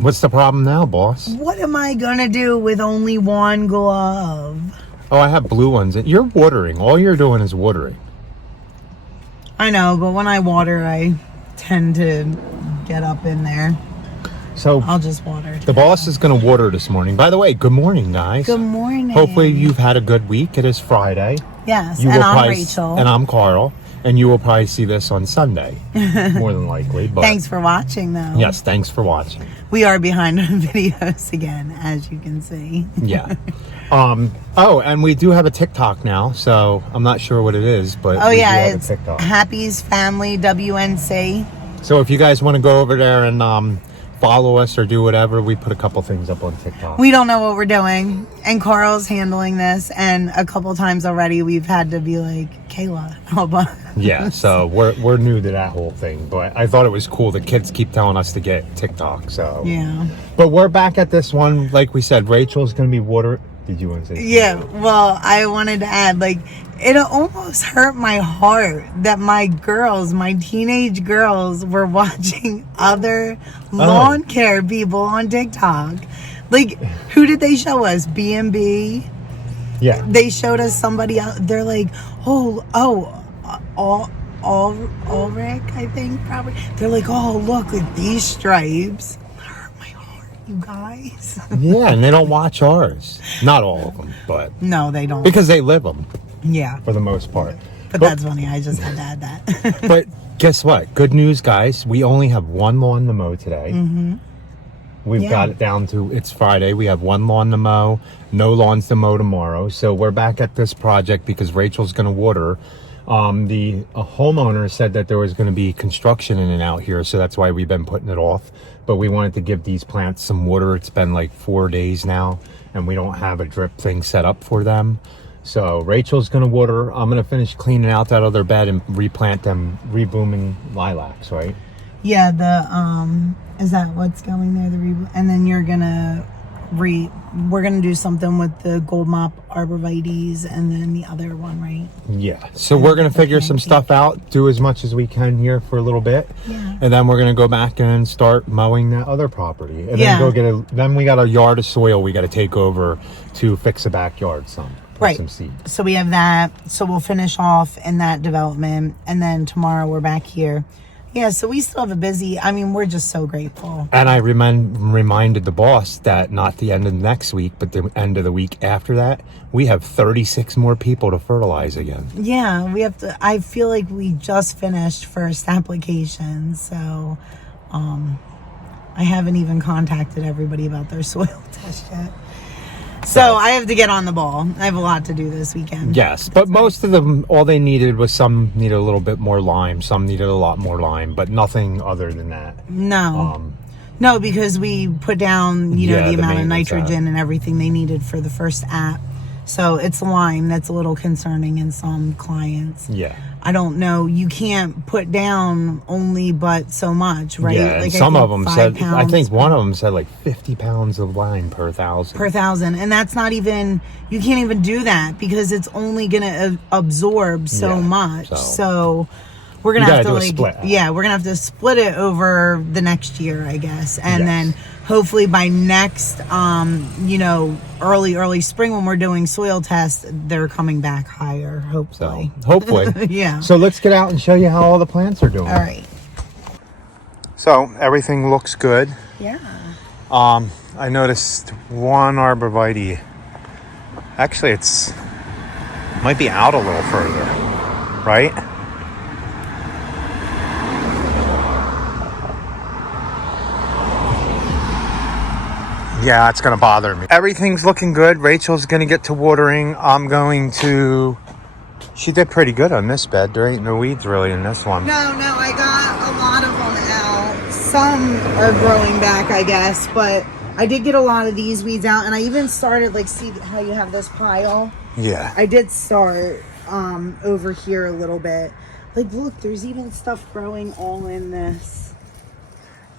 What's the problem now, boss? What am I gonna do with only one glove? Oh, I have blue ones. You're watering. All you're doing is watering. I know, but when I water, I tend to get up in there. So I'll just water. The boss is going to water this morning. By the way, good morning, guys. Good morning. Hopefully you've had a good week. It is Friday. Yes, and I'm Rachel. And I'm Carl. And you will probably see this on Sunday, more than likely. But thanks for watching, though. Yes, thanks for watching. We are behind on videos again, as you can see. Yeah. Oh, and we do have a TikTok now, so I'm not sure what it is, but oh we yeah, do have it's a TikTok. Happy's Family WNC. So if you guys want to go over there and follow us or do whatever, we put a couple things up on TikTok. We don't know what we're doing, and Carl's handling this, and a couple times already we've had to be like, Kayla, help us. Yeah, so we're new to that whole thing, but I thought it was cool. The kids keep telling us to get TikTok, so yeah. But we're back at this one, like we said. Rachel's gonna be water. Did you want to say something? Yeah, well, I wanted to add, like, it almost hurt my heart that my teenage girls, were watching other lawn care people on TikTok. Like, who did they show us? B&B? Yeah. They showed us somebody else. They're like, Ulrich, I think, probably. They're like, oh, look, like these stripes. You guys. Yeah, and they don't watch ours. Not all of them, but no, they don't, because they live them. Yeah, for the most part. But that's funny. I just had to add that. But guess what? Good news, guys. We only have one lawn to mow today. Mm-hmm. We've got it down to it's Friday. We have one lawn to mow. No lawns to mow tomorrow. So we're back at this project because Rachel's going to water. The homeowner said that there was going to be construction in and out here, so that's why we've been putting it off. But we wanted to give these plants some water. It's been like 4 days now, and we don't have a drip thing set up for them. So Rachel's going to water. I'm going to finish cleaning out that other bed and replant them rebooming lilacs, right? Yeah, is that what's going there? And then you're going to we're going to do something with the gold mop arborvitaes and then the other one, right? Yeah. So we're going to figure some stuff out, do as much as we can here for a little bit. Yeah. And then we're going to go back and start mowing that other property. And then then we got a yard of soil we got to take over to fix the backyard some. Right. Some seeds. So we have that. So we'll finish off in that development. And then tomorrow we're back here. Yeah, so we still have we're just so grateful. And I reminded the boss that not the end of next week, but the end of the week after that, we have 36 more people to fertilize again. Yeah, we have to. I feel like we just finished first application, so I haven't even contacted everybody about their soil test yet. So I have to get on the ball. I have a lot to do this weekend. Yes, but most of them, all they needed was some needed a little bit more lime. Some needed a lot more lime, but nothing other than that. No. No, because we put down, the amount of nitrogen and everything they needed for the first app. So it's lime that's a little concerning in some clients. Yeah. I don't know. You can't put down only but so much, right? Yeah, like some of them said, I think one of them said like 50 pounds of lime per 1,000. Per 1,000. And that's not even, you can't even do that because it's only going to absorb so much. So we're going to have to split. Yeah, we're going to have to split it over the next year, I guess. And then hopefully by next, early spring when we're doing soil tests, they're coming back higher, hopefully. So, hopefully. Yeah. So let's get out and show you how all the plants are doing. All right. So everything looks good. Yeah. I noticed one arborvitae. Actually, might be out a little further, right? Yeah, it's going to bother me. Everything's looking good. Rachel's going to get to watering. She did pretty good on this bed. There ain't no weeds really in this one. No, I got a lot of them out. Some are growing back, I guess, but I did get a lot of these weeds out, and I even started, see how you have this pile? Yeah. I did start over here a little bit. Look, there's even stuff growing all in this.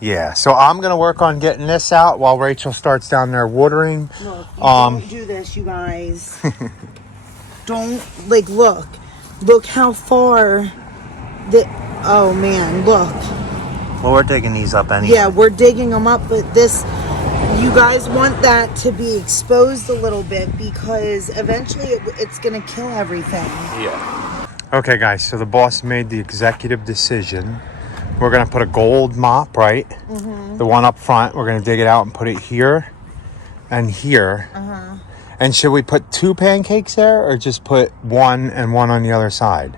Yeah, so I'm going to work on getting this out while Rachel starts down there watering. Look, don't do this, you guys. Don't, look how far, oh man, look. Well, we're digging these up anyway. Yeah, we're digging them up, but this, you guys want that to be exposed a little bit because eventually it's going to kill everything. Yeah. Okay, guys, so the boss made the executive decision. We're going to put a gold mop, right? Mm-hmm. The one up front, we're going to dig it out and put it here and here. Uh-huh. And should we put 2 pancakes there or just put one and one on the other side?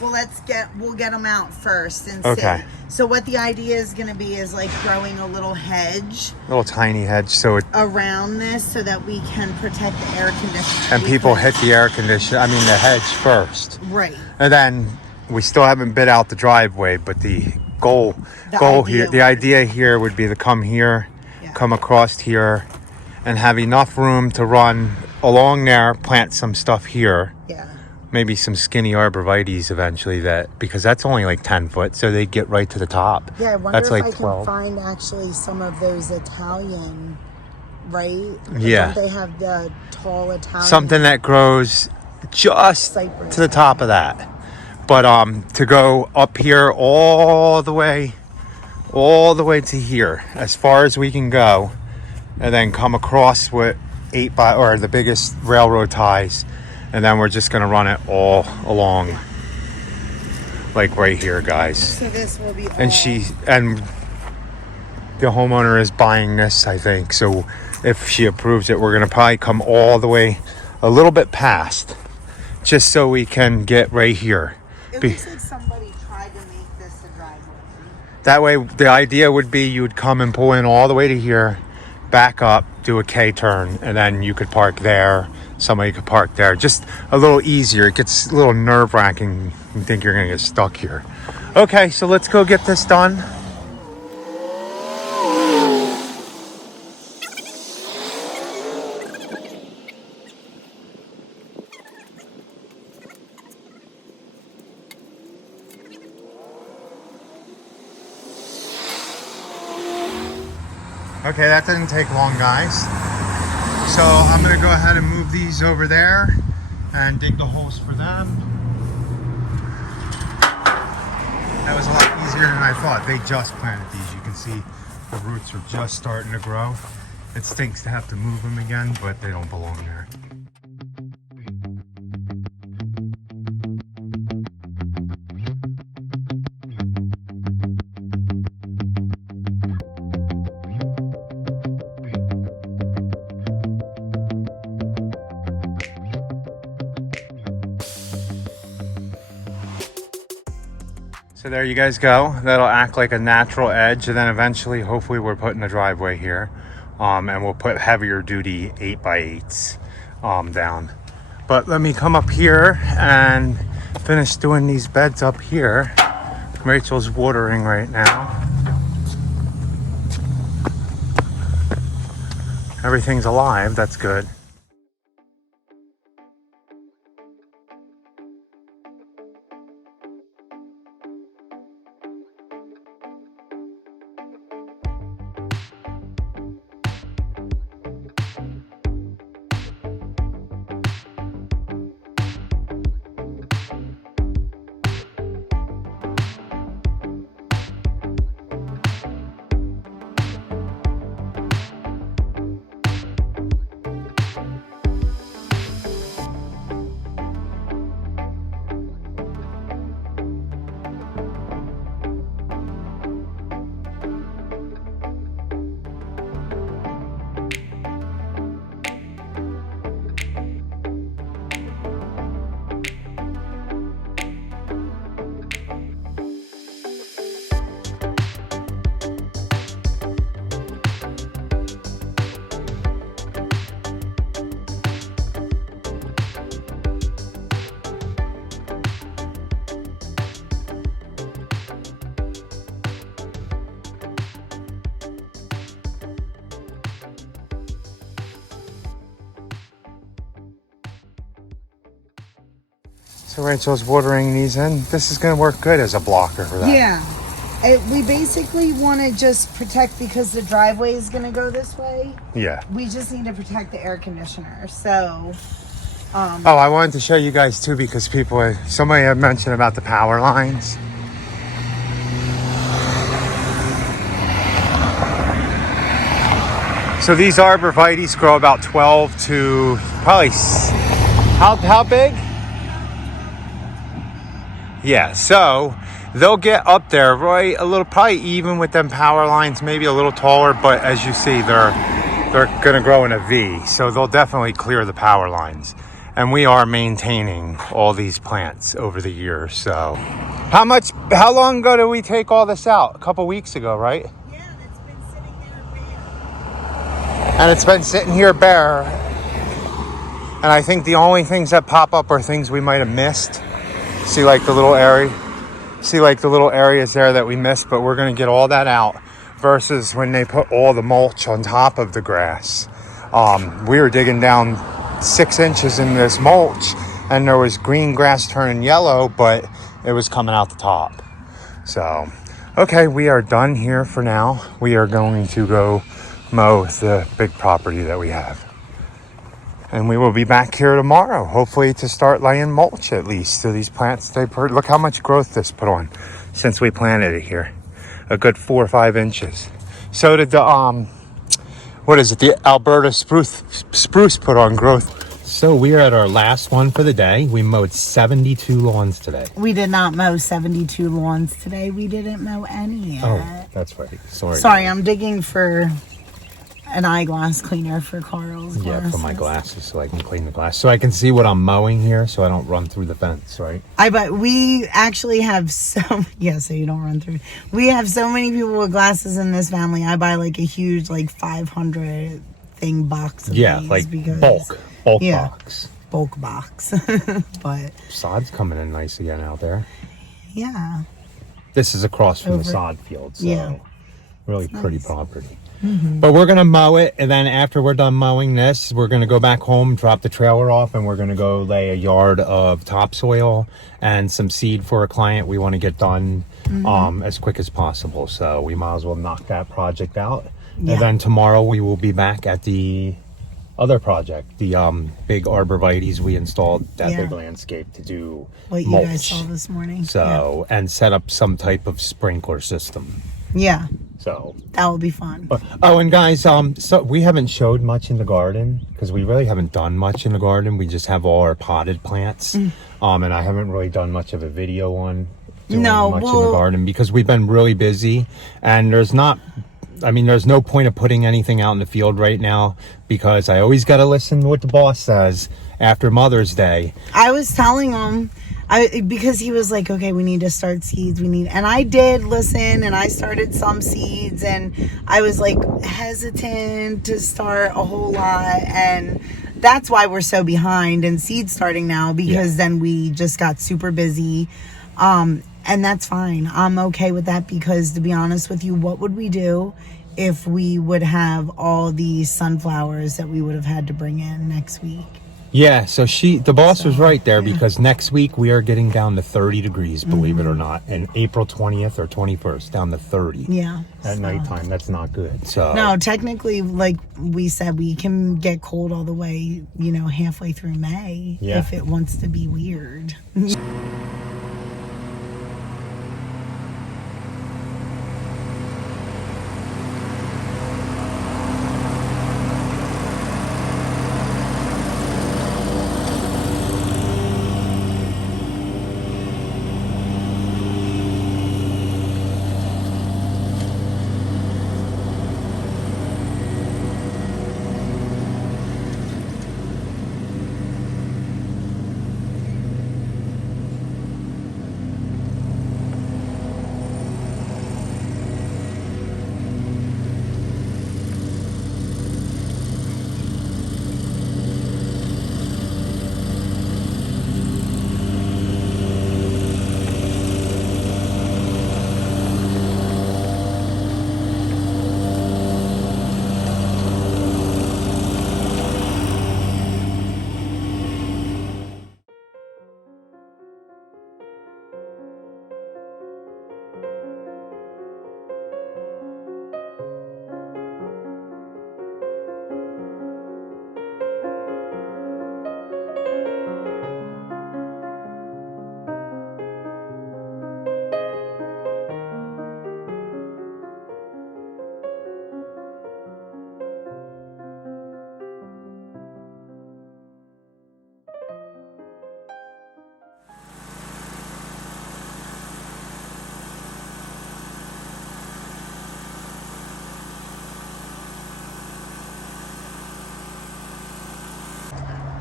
Well, we'll get them out first and okay. See. So what the idea is going to be is like growing a little hedge. A little tiny hedge so it... Around this so that we can protect the air conditioner. And people hit the air conditioner, I mean the hedge first. Right. And then we still haven't bid out the driveway, but the goal here, the idea here would be to come here, come across here, and have enough room to run along there, plant some stuff here. Yeah. Maybe some skinny arborvitaes eventually, because that's only like 10 foot, so they get right to the top. Yeah, I wonder that's if like I 12. can find actually some of those Italian, right? Yeah. Don't they have the tall Italian? Something that grows just cypress to the top of that. But to go up here all the way to here, as far as we can go, and then come across with the biggest railroad ties, and then we're just gonna run it all along, like right here, guys. So this will be all... And the homeowner is buying this, I think. So if she approves it, we're gonna probably come all the way a little bit past, just so we can get right here. It looks like somebody tried to make this a driveway. That way, the idea would be you would come and pull in all the way to here, back up, do a K-turn, and then you could park there. Somebody could park there. Just a little easier. It gets a little nerve-wracking. You think you're going to get stuck here. Okay, so let's go get this done. Okay, that didn't take long, guys. So I'm gonna go ahead and move these over there and dig the holes for them. That was a lot easier than I thought. They just planted these. You can see the roots are just starting to grow. It stinks to have to move them again, but they don't belong there. So there you guys go. That'll act like a natural edge, and then eventually, hopefully, we're putting a driveway here, and we'll put heavier duty 8x8s down. But let me come up here and finish doing these beds up here. Rachel's watering right now. Everything's alive. That's good. So Rachel's watering these in. This is going to work good as a blocker for that. Yeah. We basically want to just protect because the driveway is going to go this way. Yeah. We just need to protect the air conditioner. So... oh, I wanted to show you guys too because somebody had mentioned about the power lines. So these arborvitaes grow about 12 to probably, how big? Yeah, so they'll get up there right a little, probably even with them power lines, maybe a little taller, but as you see, they're gonna grow in a V, so they'll definitely clear the power lines. And we are maintaining all these plants over the years. So how long ago did we take all this out? A couple weeks ago, right? Yeah, and it's been sitting there bare. And it's been sitting here bare. And I think the only things that pop up are things we might have missed. See like the little areas there that we missed, but we're gonna get all that out versus when they put all the mulch on top of the grass. We were digging down 6 inches in this mulch and there was green grass turning yellow, but it was coming out the top. So, okay, we are done here for now. We are going to go mow the big property that we have. And we will be back here tomorrow, hopefully to start laying mulch at least. So these plants, look how much growth this put on since we planted it here. A good 4 or 5 inches. So did the, the Alberta spruce put on growth. So we are at our last one for the day. We mowed 72 lawns today. We did not mow 72 lawns today. We didn't mow any yet. Oh, that's right. Sorry, I'm digging for an eyeglass cleaner for Carl's glasses. Yeah, for my glasses so I can clean the glass. So I can see what I'm mowing here so I don't run through the fence, right? But we actually have so you don't run through. We have so many people with glasses in this family. I buy like a huge 500 thing box of these like because, bulk box. Bulk box. But sod's coming in nice again out there. Yeah. This is across from the sod field, so really it's pretty nice. property. But we're gonna mow it, and then after we're done mowing this, we're gonna go back home, drop the trailer off, and we're gonna go lay a yard of topsoil and some seed for a client we want to get done as quick as possible. So we might as well knock that project out. Yeah. And then tomorrow we will be back at the other project, the big arborvitaes we installed, that big landscape to do what mulch. you guys saw this morning. So and set up some type of sprinkler system. Yeah. So that will be fun. And guys, so we haven't showed much in the garden because we really haven't done much in the garden. We just have all our potted plants. And I haven't really done much of a video on doing much in the garden because we've been really busy, and there's no point of putting anything out in the field right now because I always got to listen to what the boss says after Mother's Day. I was telling him, because he was like, okay, we need to start seeds. And I did listen, and I started some seeds, and I was like hesitant to start a whole lot. And that's why we're so behind in seed starting now, because then we just got super busy. And that's fine. I'm okay with that because, to be honest with you, what would we do if we would have all these sunflowers that we would have had to bring in next week? Yeah, so the boss was right there because next week we are getting down to 30 degrees, believe it or not, and April 20th or 21st down to 30. Yeah. At nighttime, that's not good. So no, technically, like we said, we can get cold all the way, halfway through May if it wants to be weird.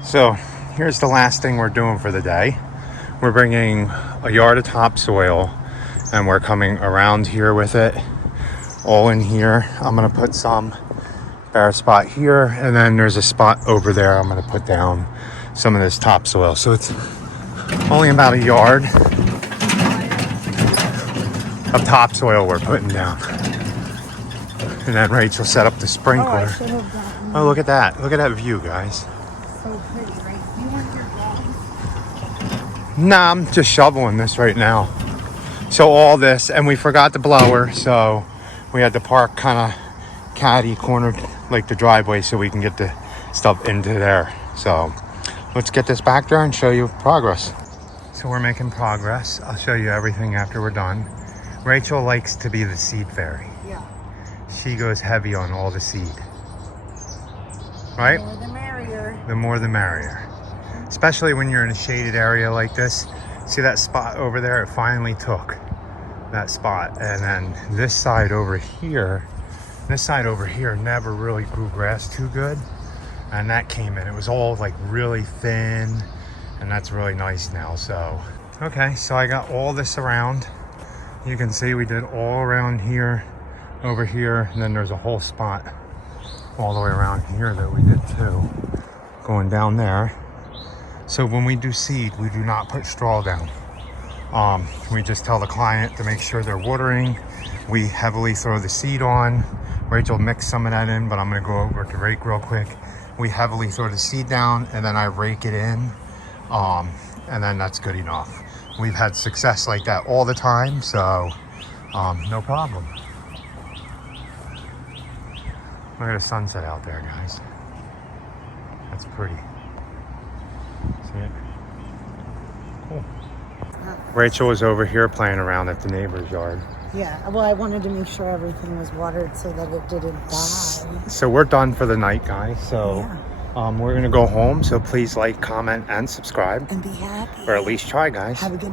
So here's the last thing we're doing for the day. We're bringing a yard of topsoil and we're coming around here with it, all in here. I'm gonna put some bare spot here, and then there's a spot over there I'm gonna put down some of this topsoil. So it's only about a yard of topsoil we're putting down. And then Rachel set up the sprinkler. Oh, look at that. Look at that view, guys. So pretty, right? You want your vlogs? Nah, I'm just shoveling this right now. So all this, and we forgot the blower, so we had to park kind of catty cornered like the driveway so we can get the stuff into there. So let's get this back there and show you progress. So we're making progress. I'll show you everything after we're done. Rachel likes to be the seed fairy. Yeah. She goes heavy on all the seed. Right? The more the merrier. The more the merrier. Especially when you're in a shaded area like this. See that spot over there? It finally took that spot. And then this side over here never really grew grass too good. And that came in. It was all like really thin. And that's really nice now. So, okay. So I got all this around. You can see we did all around here, over here. And then there's a whole spot all the way around here that we did too, going down there. So when we do seed, we do not put straw down. We just tell the client to make sure they're watering. We heavily throw the seed on. Rachel mixed some of that in, but I'm gonna go over to rake real quick. We heavily throw the seed down and then I rake it in, and then that's good enough. We've had success like that all the time, so no problem. Look at the sunset out there, guys. That's pretty. See it? Cool. Rachel was over here playing around at the neighbor's yard. Yeah, well, I wanted to make sure everything was watered so that it didn't die. So we're done for the night, guys. So we're gonna go home. So please like, comment, and subscribe. And be happy. Or at least try, guys. Have a good